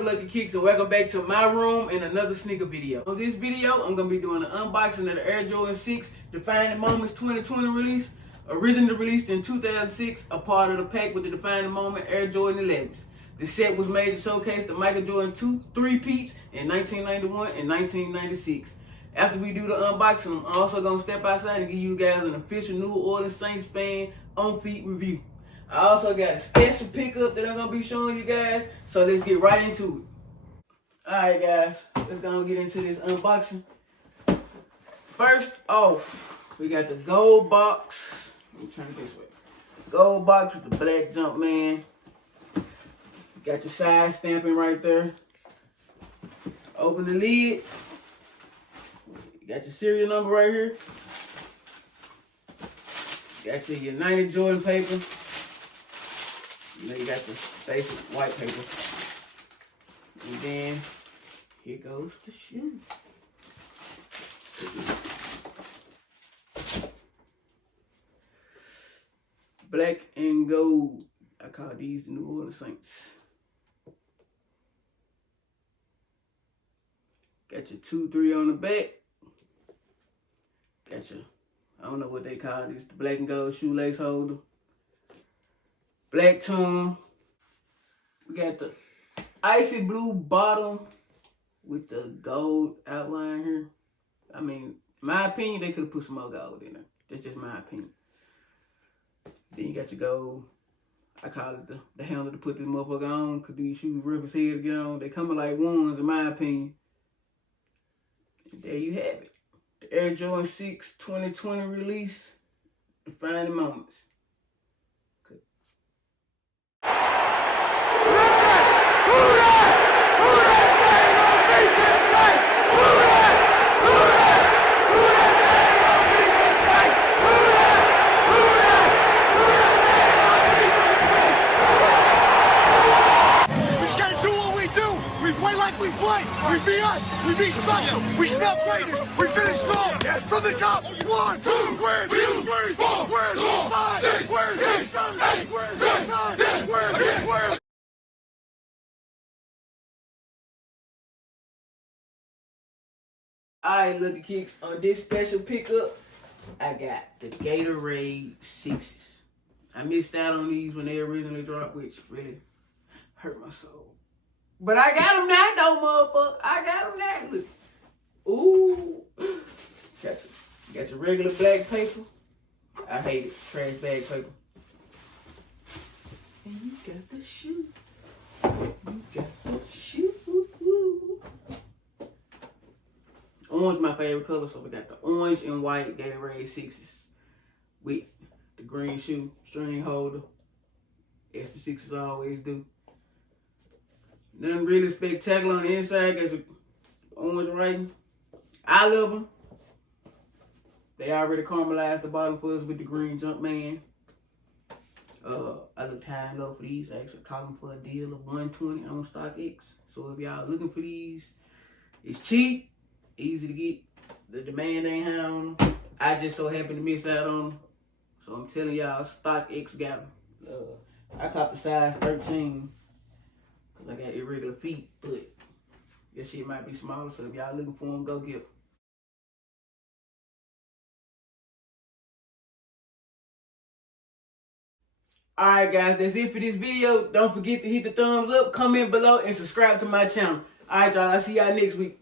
up, Lucky Kicks, and welcome back to my room and another sneaker video. On this video, I'm going to be doing an unboxing of the Air Jordan 6 Defining Moments 2020 release. Originally released in 2006, a part of the pack with the Defining Moment Air Jordan 11s. The set was made to showcase the Michael Jordan 2 three-peats in 1991 and 1996. After we do the unboxing, I'm also going to step outside and give you guys an official New Orleans Saints fan on-feet review. I also got a special pickup that I'm going to be showing you guys, so let's get right into it. Alright guys, let's go and get into this unboxing. First off, we got the gold box. Let me turn it this way. Gold box with the black Jumpman. Got your size stamping right there. Open the lid. You got your serial number right here. Got your United Jordan paper. You know, you got the basic white paper. And then, here goes the shoe. Black and gold. I call these the New Orleans Saints. Got your 2-3 on the back. Got your, I don't know what they call this, the black and gold shoelace holder. Black tone. We got the icy blue bottom with the gold outline here. I mean, in my opinion, they could have put some more gold in there. That's just my opinion. Then you got your gold. I call it the handle to put this motherfucker on, because these shoes rough as hell to get on. They come like ones, in my opinion. And there you have it. The Air Jordan 6 2020 release. Defining Moments. We be us. We be special. We smell greatness. We finish strong. Yes. From the top. 1, 2, 3, 4, 5, 6, 7, 8, 9, 10. Alright, Lucky Kicks, on this special pickup, I got the Gatorade 6s. I missed out on these when they originally dropped, which really hurt my soul. But I got them now, though, motherfucker. I got them now. Look. Ooh. Got your regular black paper. I hate it. Trash bag paper. And you got the shoe. You got the shoe. Orange is my favorite color, so we got the orange and white Gatorade 6s with the green shoe string holder, as the 6s always do. Nothing really spectacular on the inside. Got your orange writing. I love them. They already caramelized the bottom for us with the green Jumpman. I looked high and low for these. I actually caught them for a deal of $120 on StockX. So if y'all looking for these, it's cheap, easy to get. The demand ain't high on them. I just so happen to miss out on them. So I'm telling y'all, StockX got them. I caught the size 13. I got irregular feet, but your shit might be smaller, so if y'all looking for them, go get them. Alright guys, that's it for this video. Don't forget to hit the thumbs up, comment below, and subscribe to my channel. Alright y'all, I'll see y'all next week.